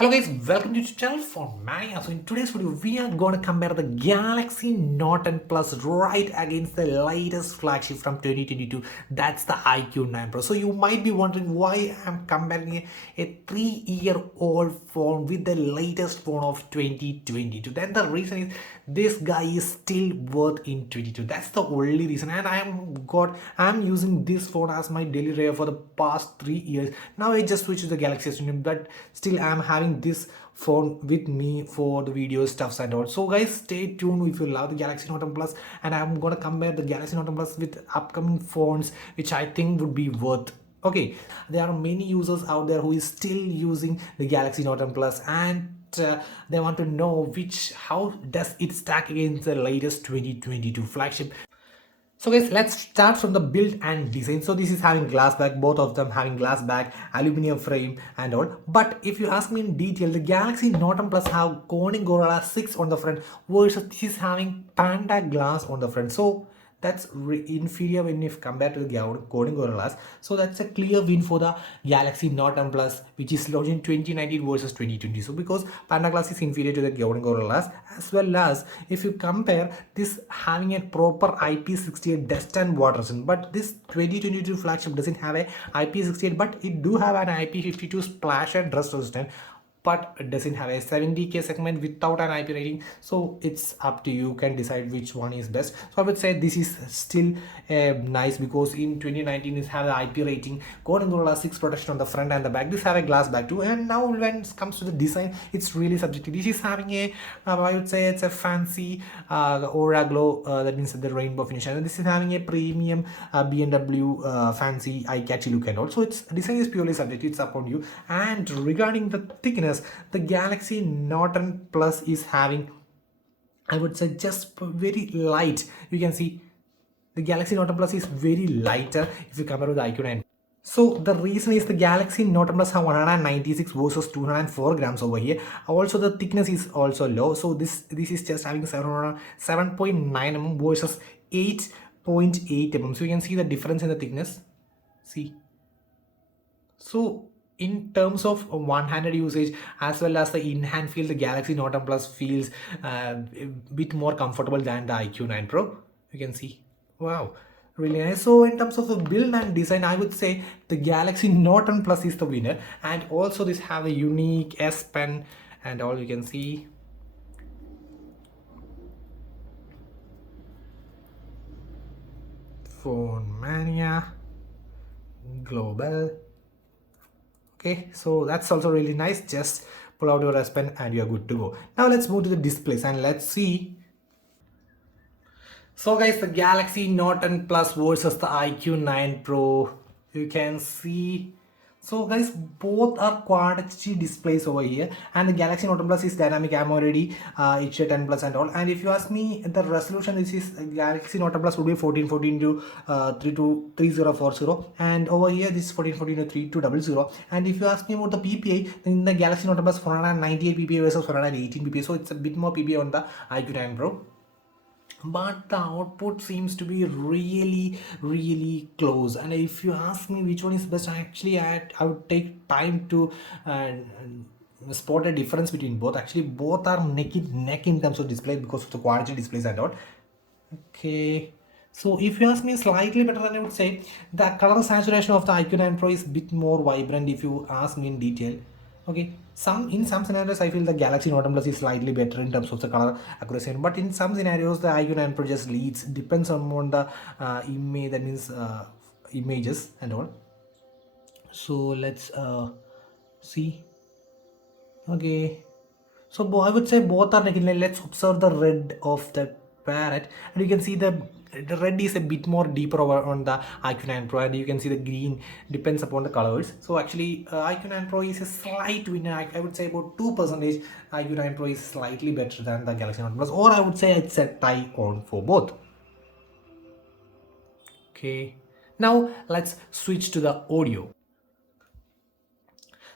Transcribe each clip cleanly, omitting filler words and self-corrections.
Hello guys, welcome to the channel for Mania. So in today's video, we are going to compare the Galaxy Note 10 Plus right against the latest flagship from 2022. That's the iQOO 9 Pro. So you might be wondering why I'm comparing a 3-year-old phone with the latest phone of 2022. Then the reason is this guy is still worth in 22. That's the only reason. And I'm using this phone as my daily driver for the past 3 years. Now I just switched to the Galaxy S20, but still I'm having this phone with me for the video stuffs and all. So guys, stay tuned if you love the Galaxy Note 10 Plus, and I'm gonna compare the Galaxy Note 10 Plus with upcoming phones which I think would be worth. Okay, there are many users out there who is still using the Galaxy Note 10 Plus, and they want to know how does it stack against the latest 2022 flagship. So guys, let's start from the build and design. So this is having glass back, both of them having glass back, aluminum frame and all. But if you ask me in detail, the Galaxy Note 10 Plus have Corning Gorilla 6 on the front versus this is having Panda glass on the front. So that's inferior when if compared to the Corning Gorillas. So that's a clear win for the Galaxy Note 10 Plus, which is launched in 2019 versus 2020. So because Panda Glass is inferior to the Corning Gorillas, as well as if you compare this having a proper IP68 dust and water resistant, but this 2022 flagship doesn't have a IP68, but it do have an IP52 splash and rust resistant, but it doesn't have a 70k segment without an IP rating. So it's up to you. You can decide which one is best. So I would say this is still nice because in 2019 it have the IP rating, Corning Gorilla 6 protection on the front and the back. This have a glass back too. And now when it comes to the design, it's really subjective. This is having a I would say it's a fancy aura glow, that means the rainbow finish, and this is having a premium BMW fancy eye-catchy look and all. So its design is purely subjective. It's upon you. And regarding the thickness, the Galaxy Note 10 Plus is having, I would say, just very light. You can see the Galaxy Note 10 Plus is very lighter if you compare with the iQOO 9. So the reason is the Galaxy Note 10 Plus have 196 versus 204 grams over here. Also the thickness is also low. So this is just having 7.9 mm versus 8.8 mm. So you can see the difference in the thickness. See. So in terms of one-handed usage as well as the in-hand feel, the Galaxy Note 10 Plus feels a bit more comfortable than the iQOO 9 Pro. You can see, wow, really nice. So in terms of the build and design, I would say the Galaxy Note 10 Plus is the winner. And also this have a unique S Pen and all. You can see Phone Mania Global. Okay, so that's also really nice. Just pull out your S Pen and you're good to go. Now let's move to the displays and let's see. So guys, the Galaxy Note 10 Plus versus the iQOO 9 Pro. You can see. So guys, both are quad HD displays over here, and the Galaxy Note 10 Plus is dynamic AMOLED, HD 10 Plus and all. And if you ask me, the resolution, this is Galaxy Note 10 Plus would be 1440 to 3040, and over here this is 1440 to 3200. And if you ask me about the PPI, then the Galaxy Note 10 Plus 498 PPI versus 418 PPI, so it's a bit more PPI on the iQOO 9 Pro, but the output seems to be really close. And if you ask me which one is best, actually I would take time to spot a difference between both. Actually both are neck and neck in terms of display because of the quality displays and all. Okay, so if you ask me, slightly better, than I would say the color saturation of the iQOO 9 Pro is a bit more vibrant if you ask me in detail. Okay, in some scenarios I feel the Galaxy Note 10 Plus is slightly better in terms of the color accuracy, but in some scenarios the iQOO 9 Pro just leads, depends on the image, that means images and all. So let's see. Okay, so I would say both are negative. Let's observe the red of the parrot, and you can see the red is a bit more deeper over on the iQOO 9 Pro, and you can see the green depends upon the colors. So actually, iQOO 9 Pro is a slight winner. I would say about 2%. iQOO 9 Pro is slightly better than the Galaxy Note Plus, or I would say it's a tie on for both. Okay, now let's switch to the audio.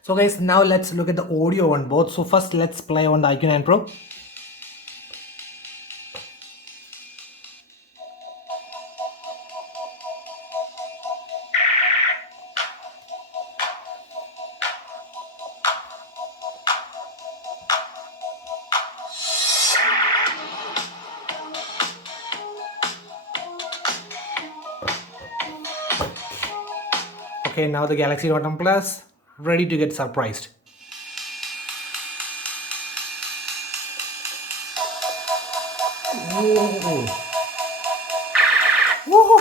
So guys, now let's look at the audio on both. So first let's play on the iQOO 9 Pro. Okay, now the Galaxy Note 10 Plus ready to get surprised. Whoa. Whoa.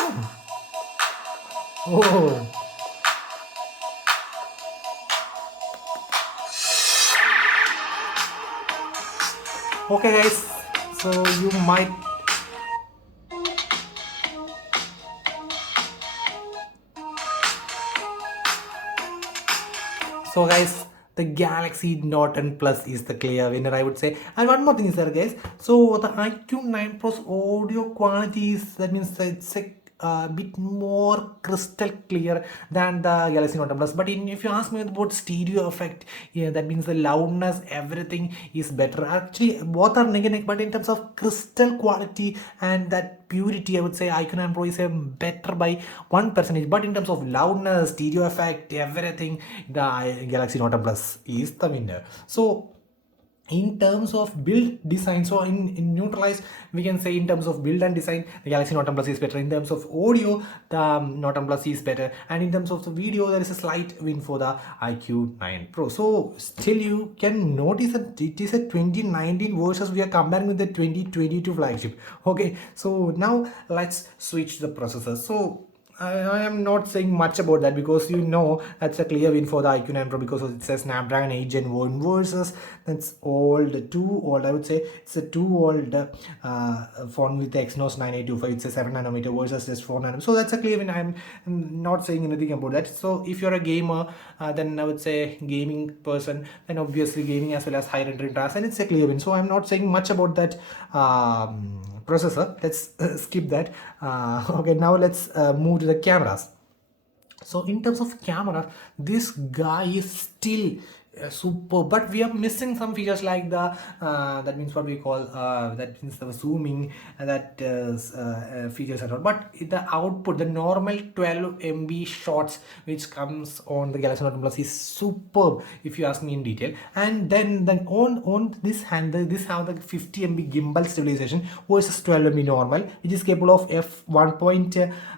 Whoa. Okay guys, so you might so guys, the Galaxy Note 10 Plus is the clear winner, I would say. And one more thing is there, guys. So the iQOO 9 Pro's audio quality is, that means it's a bit more crystal clear than the Galaxy Note 10 Plus. But if you ask me about stereo effect, yeah, that means the loudness, everything is better. Actually, both are negative, but in terms of crystal quality and that purity, I would say iQOO 9 Pro is a better by 1%. But in terms of loudness, stereo effect, everything, the Galaxy Note 10 Plus is the winner. So in terms of build design, so in neutralized, we can say in terms of build and design, the Galaxy Note 10 Plus is better. In terms of audio, the Note 10 Plus is better, and in terms of the video, there is a slight win for the iQOO 9 Pro. So still you can notice that it is a 2019 versus we are comparing with the 2022 flagship. Okay, so now let's switch the processor. So I am not saying much about that, because you know that's a clear win for the iQOO 9 Pro, because it says Snapdragon 8 Gen 1 versus that's old, too old. I would say it's a too old phone with the Exynos 9825. It's a 7 nanometer versus just 4 nanometer. So that's a clear win. I'm not saying anything about that. So if you're a gamer, then I would say gaming person, then obviously gaming as well as high rendering tasks, and it's a clear win. So I'm not saying much about that processor. Let's skip that. Okay, now let's move to the cameras. So in terms of camera, this guy is still super, but we are missing some features like the that means what we call that means the zooming, that features and all. But the output, the normal 12 MB shots which comes on the Galaxy Note Plus is superb, if you ask me in detail. And then on this handle, this have the 50 MB gimbal stabilization versus 12 MB normal, which is capable of f1.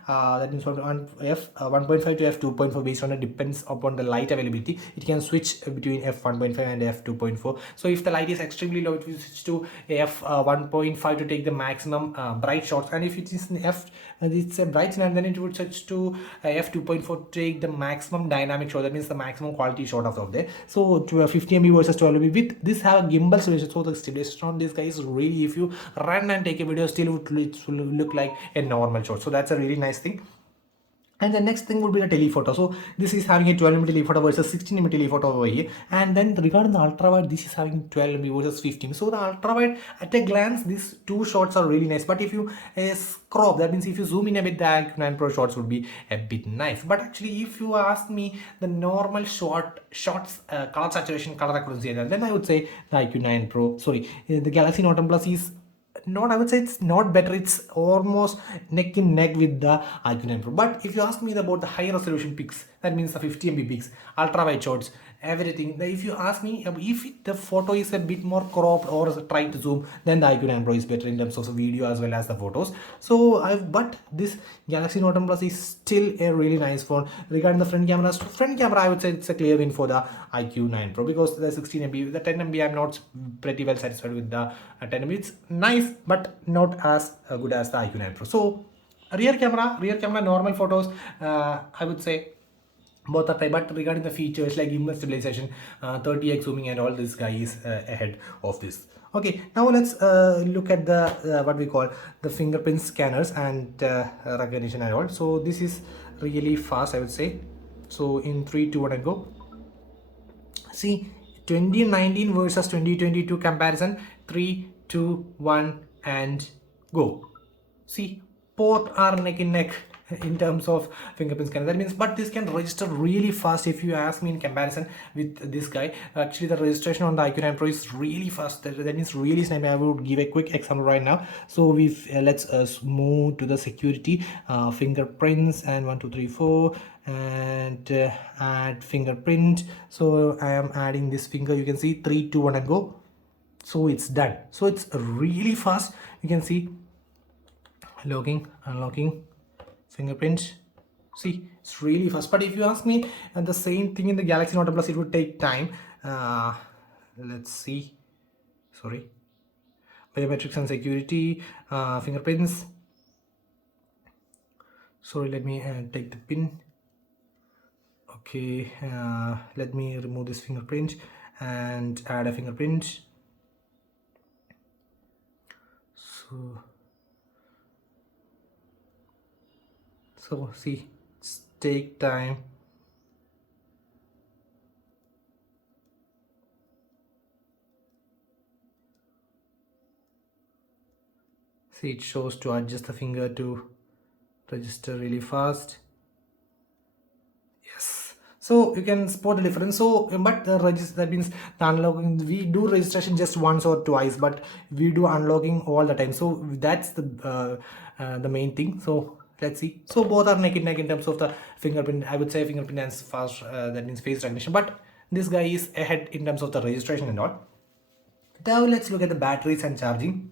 That means f1.5 to f2.4 based on it, depends upon the light availability. It can switch between f1.5 and f2.4. So if the light is extremely low, it will switch to f1.5 to take the maximum bright shots, and if it is an it's a bright signal, then it would switch to f2.4 to take the maximum dynamic shot, that means the maximum quality shot of there. So to 50 MB versus 12 MB with this have gimbal stabilization. So the stabilization on this guy is really, if you run and take a video, still it will look like a normal shot. So that's a really nice thing. And the next thing would be the telephoto. So this is having a 12 mm telephoto versus 16 mm telephoto over here. And then regarding the ultra wide, this is having 12 mm versus 15. So the ultra wide, at a glance, these two shots are really nice. But if you crop, that means if you zoom in a bit, the iQOO 9 Pro shots would be a bit nice. But actually, if you ask me the normal shots, color saturation, color accuracy, then I would say the iQOO 9 Pro, sorry, the Galaxy Note 10 Plus is not, I would say it's not better, it's almost neck in neck with the iQOO 9 Pro. But if you ask me about the high resolution pics, that means the 50 MB pics, ultra wide shots, everything, if you ask me if the photo is a bit more cropped or trying to zoom, then the iQOO 9 Pro is better in terms of the video as well as the photos. So but this Galaxy Note 10 Plus is still a really nice phone. Regarding the front camera, I would say it's a clear win for the iQOO 9 Pro, because the 16 MB, the 10 MB, I'm not pretty well satisfied with the 10 MB. It's nice, but not as good as the iQOO 9 Pro. So rear camera, normal photos, I would say both are fine. But regarding the features like gimbal stabilization, 30x zooming, and all, this guy is ahead of this. Okay, now let's look at the what we call the fingerprint scanners and recognition and all. So this is really fast, I would say. So in 3, 2, 1 and go. See, 2019 versus 2022 comparison. 3, 2, 1 and go. See, both are neck in neck in terms of fingerprint scanner. That means, but this can register really fast, if you ask me, in comparison with this guy. Actually, the registration on the iQOO 9 Pro is really fast. That means really snappy. I will give a quick example right now. So let's move to the security, fingerprints, and 1, 2, 3, 4, and add fingerprint. So I am adding this finger. You can see 3, 2, 1 and go. So it's done. So it's really fast. You can see locking, unlocking, fingerprint, See, it's really fast. But if you ask me, the same thing in the Galaxy Note Plus, it would take time. Let's see. Sorry. Biometrics and security, fingerprints. Sorry, let me take the pin. Okay, let me remove this fingerprint and add a fingerprint. So see, it's take time. See, it shows to adjust the finger to register really fast. Yes, so you can spot the difference. So but the register, that means the unlocking, we do registration just once or twice, but we do unlocking all the time. So that's the main thing. So let's see. So both are neck and neck in terms of the fingerprint. I would say fingerprint and fast, that means face recognition, but this guy is ahead in terms of the registration and all. Now let's look at the batteries and charging.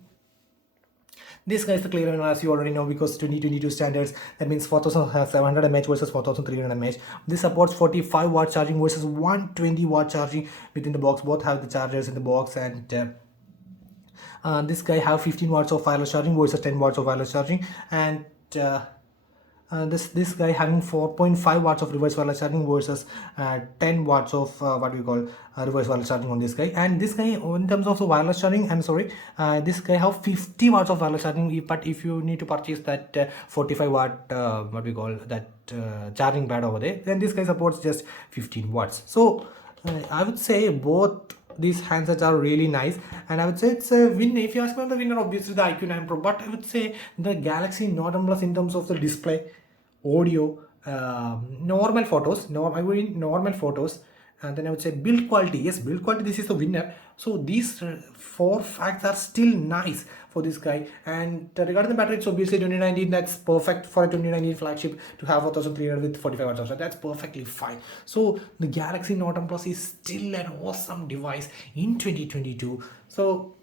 This guy is the clear winner, as you already know, because 2022 standards, that means 4700 mAh versus 4300 mAh. This supports 45 watt charging versus 120 watt charging within the box. Both have the chargers in the box, and this guy have 15 watts of wireless charging versus 10 watts of wireless charging, and this guy having 4.5 watts of reverse wireless charging versus 10 watts of what we call reverse wireless charging on this guy. And this guy, in terms of the wireless charging, I'm sorry, this guy have 50 watts of wireless charging, but if you need to purchase that 45 watt what we call that charging pad over there, then this guy supports just 15 watts. So I would say both these handsets are really nice, and I would say it's a win. If you ask me, the winner obviously the iQOO 9 Pro, but I would say the Galaxy Note Plus in terms of the display, audio, normal photos, normal photos, and then I would say build quality. Yes, build quality, this is the winner. So these four facts are still nice for this guy. And regarding the battery, it's obviously 2019, that's perfect for a 2019 flagship to have 4300 with 45 watts of charge. That's perfectly fine. So the Galaxy Note Plus is still an awesome device in 2022. So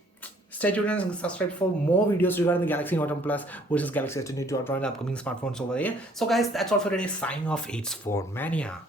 stay tuned and subscribe for more videos regarding the Galaxy Note Plus versus Galaxy S22 Ultra and the upcoming smartphones over there. So guys, that's all for today. Signing off. It's for Mania.